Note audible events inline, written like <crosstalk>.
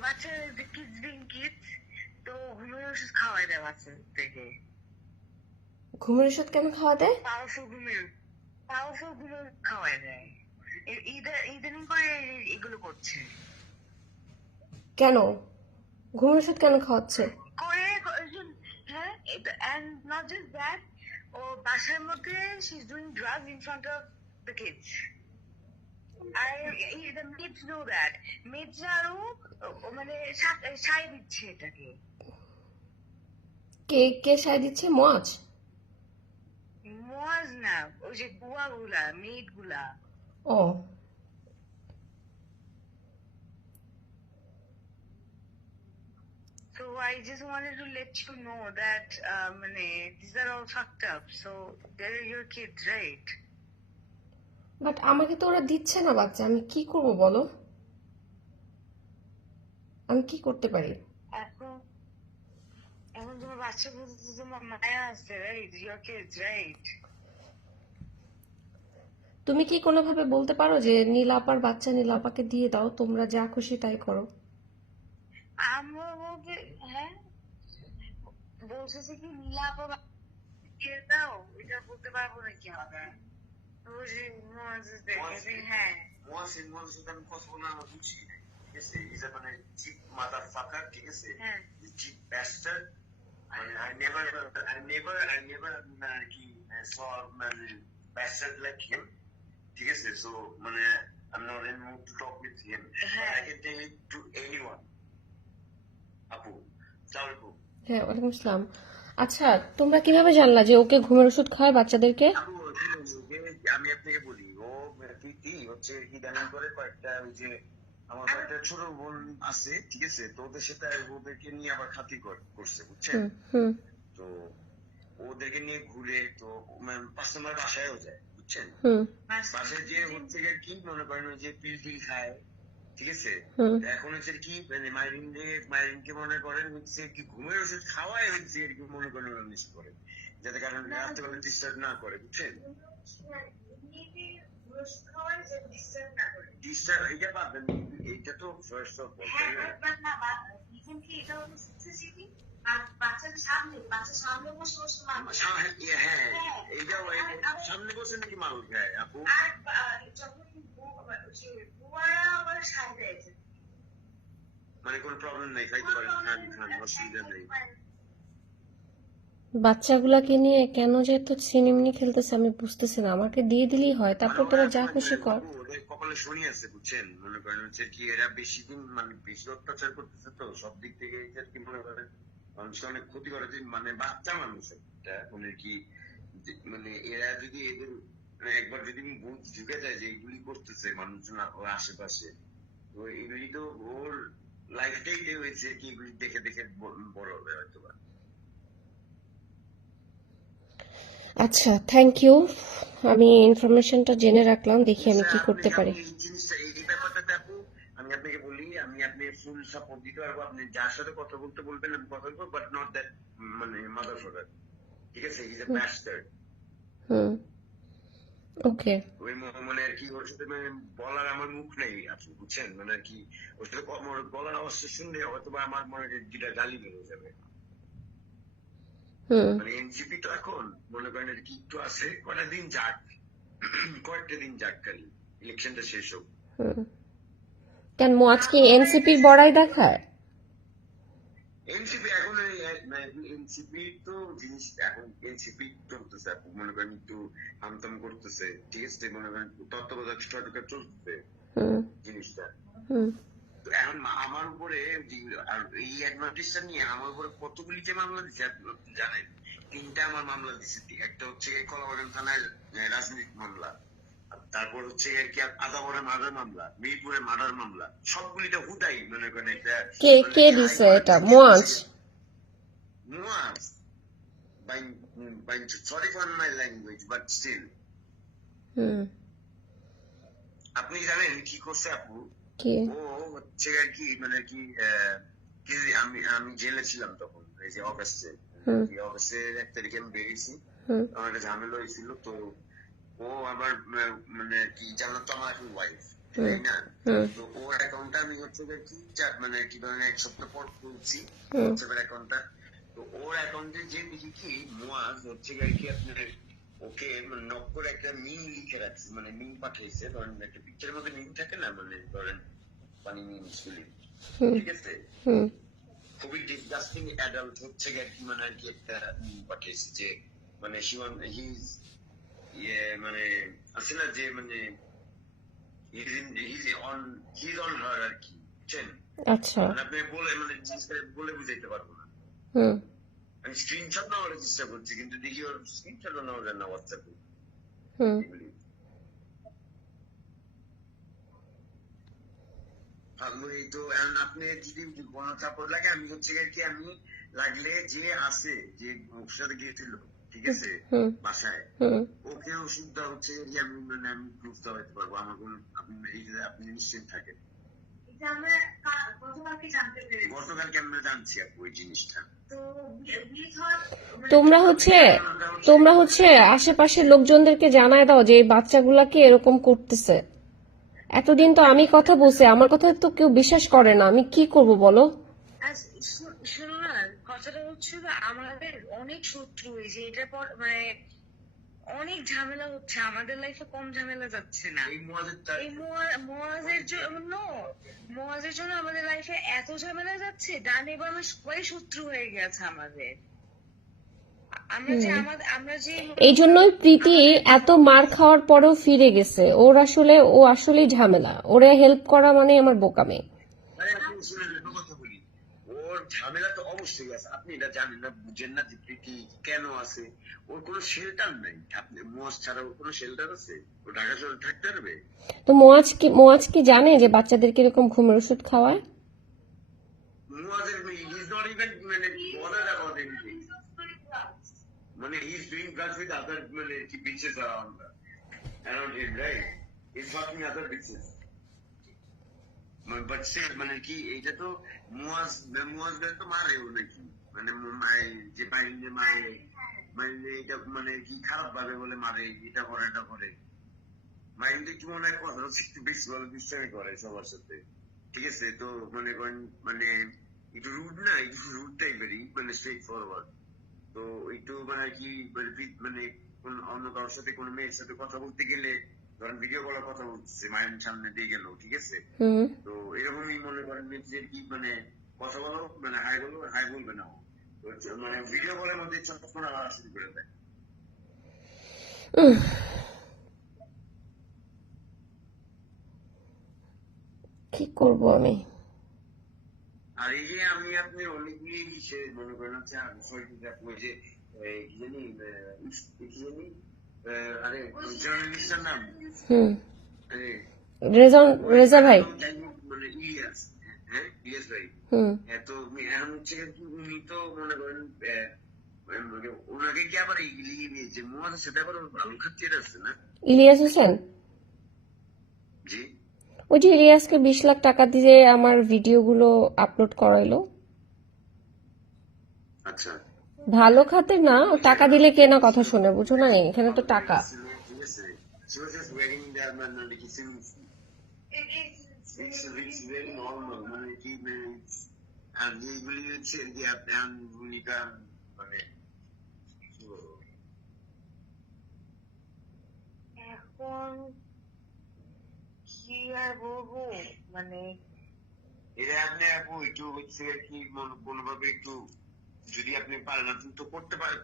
বাচ্চা kids being kids তো ঘুমের ওষুধ খাওয়াই দেয় বাচ্চাদেরকে ঘুমের ওষুধ কেন খাওয়া দেয়? পাওয়ারফুল ঘুমের পাওয়ারফুল ঘুমের খাওয়াই দেয়। ইদা- ইদানিং করে এগুলো করছে। কেন? ঘুমের ওষুধ কেন খাওয়াচ্ছে? করে হ্যাঁ অ্যান্ড নট জাস্ট দ্যাট ও বাসার মধ্যে she is doing drugs in front of the kids R meds no that আরও মানে সায় দিচ্ছে এটাকে কে কে সাই দিচ্ছে মজ মোয়াজ না ওই যে বুয়া গুলা ও So I just wanted to let you know that uh, মানে, these are all fucked up. So they're your kids, right? But আমাকে তো ওরা দিচ্ছে না বাচ্চা। আমি কি করব বলো? আমি কি করতে পারি? এখন এখন তোমার বাচ্চা বলতে তোমার মায়া আছে রাইট ইয়োর কিডস রাইট তুমি কি কোনোভাবে বলতে পারো যে নীলাপার বাচ্চা নীলাপাকে দিয়ে দাও তোমরা যা খুশি তাই করো? আমরা বলতে হ্যাঁ? বলতেছে কি নীলাপ দিয়ে দাও এটা বলতে পারব নাকি আমরা ওই হ্যাঁ মহাসিন মহাসিন সাথে আমি কথা বলে আমার বুঝি নাই, ঠিক আছে ইজ মানে চিপ মাদার ফাকার ঠিক আছে cheap bastard I never I never I never কি স মানে ব্যাস্টার লাইক হিম ঠিক আছে সো মানে I'm not in mood to talk with him. But হ্যাঁ I can tell it to anyone. আপু। হ্যাঁ ওয়ালাইকুম আসসালাম। আচ্ছা তোমরা কীভাবে জানলা যে ওকে ঘুমের ওষুধ খায় বাচ্চাদেরকে? আমি আপনাকে বলি কি হচ্ছে ইদানিং করে কয়েকটা ওই যে আমার কয়েকটা ছোট বোন আছে ঠিক আছে? তো ওদের সাথে ওদেরকে নিয়ে আবার খাতি কর- করছে বুঝছেন? তো ওদেরকে নিয়ে ঘুরে তো মানে পাঁচ বাসায়ও যায় বুঝছেন? বাসায় যে হচ্ছে গিয়ে কি মনে করেন ওই যে পিল টিল খায় ঠিক আছে? এখন হচ্ছে কি মানে মাইরিন মাইরিনকে মনে করেন হচ্ছে কি ঘুমের ওষুধ খাওয়াই হচ্ছে আর কি মনে করেন মিস করে যাতে কারণ রাত্রেবেলা ডিস্টার্ব না করে বুঝছেন? ডিস্টার্ব এটা পাবেন এইটা তো ফার্স্ট অফ অল তাই না? সা- ইয়ে, হ্যাঁ এইটা ওই সামনে বসে নাকি মাল খায় আপু। মানে কোনো প্রবলেম নেই খাইতে পারেন খান খান অসুবিধা নেই। বাচ্চাগুলাকে নিয়ে কেন যে এত ছিনিমিনি খেলতেছে আমি বুঝতেছি না। আমাকে দিয়ে দিলেই হয়, তারপর তোরা যা খুশি কর। ওদের কপালে শনি আছে, বুঝছেন? মনে করেন হচ্ছে কি, এরা বেশি দিন মানে বেশি অত্যাচার করতেছে তো, সব দিক থেকে এটা কি মনে করেন, মানুষকে অনেক ক্ষতি করে। মানে বাচ্চা মানুষ একটা মানে কি মানে এরা যদি এদের মানে একবার যদি বুঝ ঢুকে যায় যে এগুলি করতেছে মানুষজন আশেপাশে, তো এগুলি তো ওর লাইফটাই হয়েছে কি, এগুলি দেখে দেখে বড় হবে হয়তো বা আচ্ছা থ্যাংক ইউ আমি ইনফরমেশনটা জেনে রাখলাম দেখি আমি কি করতে পারি। আমি আপনাকে বলি আমি আপনি ফুল সাপোর্ট দিতে পারব। আপনি যার সাথে কথা বলতে বলবেন আমি কথা বলব বাট নট দ্যাট মানে মাদার ফাদার ঠিক আছে? ইজ এ ব্যাস্টার্ড হুম। ওকে ওই মানে আর কি ওর সাথে মানে বলার আমার মুখ নেই আপু বুঝছেন? মানে আর কি ওর সাথে আমার গলার শুনলে হয়তো আমার মনে হয় দুটা গালি বেরো যাবে। মানে এনসিপি তো এখন মনে করেন আর কি একটু আছে কয়টা দিন যাক <clears throat> কয়েকটা দিন যাক খালি ইলেকশনটা শেষ হোক। কেন মোয়াজ কি এনসিপির বড়াই দেখায়? এনসিপি এখন এনসিপি তো জিনিস এখন এনসিপি চলতেছে এখন মনে করেন একটু আমতাম করতেছে ঠিক আছে মনে করেন তত্ত্বাবধায়ক সরকার চলতেছে জিনিসটা। এখন আমার উপরে আর এই অ্যাডভান্টেজটা নিয়ে আমার উপরে কতগুলি যে মামলা আপনি জানেন তিনটা আমার মামলা দিচ্ছে একটা হচ্ছে এই কলাবাগান আহ, রাজনীতি মামলা তারপর হচ্ছে আর কি আদাবরে মার্ডার মামলা মিরপুরে মার্ডার মামলা সবগুলিটা হুদাই মনে করেন একটা কে কে দিছে এটা? Muaz? Nuance. By, by, sorry for my language, but still. হুম। আপনি জানেন কি করছে আপু? কি? ও হচ্ছে আর কি মানে কি আমি আমি জেলে ছিলাম তখন এই যে অগস্টে। অগস্টের এক তারিখে আমি বেরিয়েছি। আমার একটা ঝামেলা হয়েছিল তো ও আবার মানে কি জানো তো আমার এখন ওয়াইফ তাই না? তো ওর অ্যাকাউন্টটা আমি হচ্ছে কি মানে কি ধরেন এক সপ্তাহ পর খুলছি হোয়াটসঅ্যাপের অ্যাকাউন্টটা তো ওর অ্যাকাউন্টে যে দেখি কি মোয়াজ হচ্ছে কি আপনার ওকে নক করে একটা মিম লিখে রাখছে মানে মিম পাঠিয়েছে ধরেন একটা পিকচারের মধ্যে মিম থাকে না মানে ধরেন পানি মিম গুলি। ঠিক আছে? খুবই ডিসগাস্টিং অ্যাডাল্ট হচ্ছে গিয়ে আর কি মানে আর কি একটা মিম পাঠিয়েছে যে মানে শিওন হিজ ইয়ে মানে আছে না যে মানে his his on his on her আর কি বুঝছেন? আচ্ছা। মানে আপনি বলে মানে জিনিসটা বলে বুঝাইতে পারব না। হুম। আমি স্ক্রিনশট নেওয়ার চেষ্টা করছি কিন্তু দেখি ওর স্ক্রিনশট নেওয়া যায় না হোয়াটসঅ্যাপে হুম। আমি তো এখন আপনি যদি কোনো লাগে আমি হচ্ছে কি আমি লাগলে যে আছে যে সাথে গিয়েছিল ঠিক আছে বাসায় ওকে ওষুধটা হচ্ছে যে আমি মানে আমি প্রুফ দেওয়াতে পারব। আমার কোনো আপনি আপনি নিশ্চিত থাকেন। গতকালকে আমরা জানছি আপু ওই জিনিসটা? তোমরা হচ্ছে তোমরা হচ্ছে আশেপাশের লোকজনদেরকে জানায় দাও যে এই বাচ্চাগুলাকে এরকম করতেছে। এতদিন তো আমি কথা বলছি আমার কথা তো কেউ বিশ্বাস করে না। আমি কি করব বলো? শোনো না কথাটা হচ্ছে আমাদের অনেক শত্রু হয়েছে এটার পর মানে অনেক ঝামেলা হচ্ছে আমাদের লাইফে কম ঝামেলা যাচ্ছে না। এই মোয়াজের জন্য মোয়াজের জন্য আমাদের লাইফে এত ঝামেলা যাচ্ছে ডানে বামে সবাই শত্রু হয়ে গেছে আমাদের। আমরা যে আমাদের আমরা যে এই জন্যই প্রীতি এত মার খাওয়ার পরেও ফিরে গেছে। ওর আসলে ও আসলেই ঝামেলা। ওরে হেল্প করা মানে আমার বোকামে। ওর ঝামেলা অবশ্যই আছে। আপনি এটা জানেন না বুঝেন না যে প্রীতি কেন আছে? ওর কোনো শেল্টার নাই। আপনি মোয়াজ ছাড়া ওর কোনো শেল্টার আছে? ও ঢাকা শহরে থাকতে পারবে? তো মোয়াজ কি মোয়াজ কি জানে যে বাচ্চাদেরকে এরকম ঘুমের ওষুধ খাওয়ায়? মোয়াজের ইজ নট ইভেন মানে bothered about anything. মানে he is doing with other মানে কি bitches around around him right? He's fucking other bitches. But মানে কি, এইটা তো মুয়াজ মুয়াজ তো নাকি? মানে যে মারে এটা মানে কি খারাপ ভাবে বলে মারে, এটা করে এটা করে। কি মনে হয় কথা একটু বেশি ভালো করে সবার সাথে? ঠিক আছে, তো মনে করেন মানে একটু রুড না, একটু রুড টাইপেরই মানে স্ট্রেট ফরওয়ার্ড তো একটু মানে কি মানে মানে কোন অন্য কারোর সাথে, কোনো মেয়ের সাথে কথা বলতে গেলে ধরেন ভিডিও কলের কথা বলছে মায়ের সামনে দিয়ে গেল ঠিক আছে? তো এরকমই মনে করেন যে কি মানে কথা বলো মানে হাই বলো হাই বলবে না মানে ভিডিও কলের মধ্যে চটপট আওয়াজ শুরু করে দেয়। কি করব আমি? আর এই যে আমি আপনি অনেকগুলি সে মনে করেন হচ্ছে সরি ওই যে কি জানি কি জানি আরে জার্নালিস্টের নাম? হুম। আরে রেজা রেজা ভাই। মানে ইলিয়াস হ্যাঁ হুম। এত এখন হচ্ছে উনি তো মনে করেন ওনাকে কি আবার এগিয়ে নিয়েছে? মোহাম্মদ সেটা আবার ভালো খাতির আছে না? ইলিয়াস হোসেন? জি। ওই যে ইলিয়াসকে বিশ লাখ টাকা দিয়ে আমার ভিডিওগুলো আপলোড করাইলো। আচ্ছা। ভালো খাতে না ও টাকা দিলে কে না কথা শোনে বুঝো না এখানে তো টাকা মানে মানে মানে মানে? এখন কি আর বলব মানে এটা আপনি আপু একটু হচ্ছে কি কোনোভাবে একটু যদি আপনি পারেন আপনি তো করতে পারেন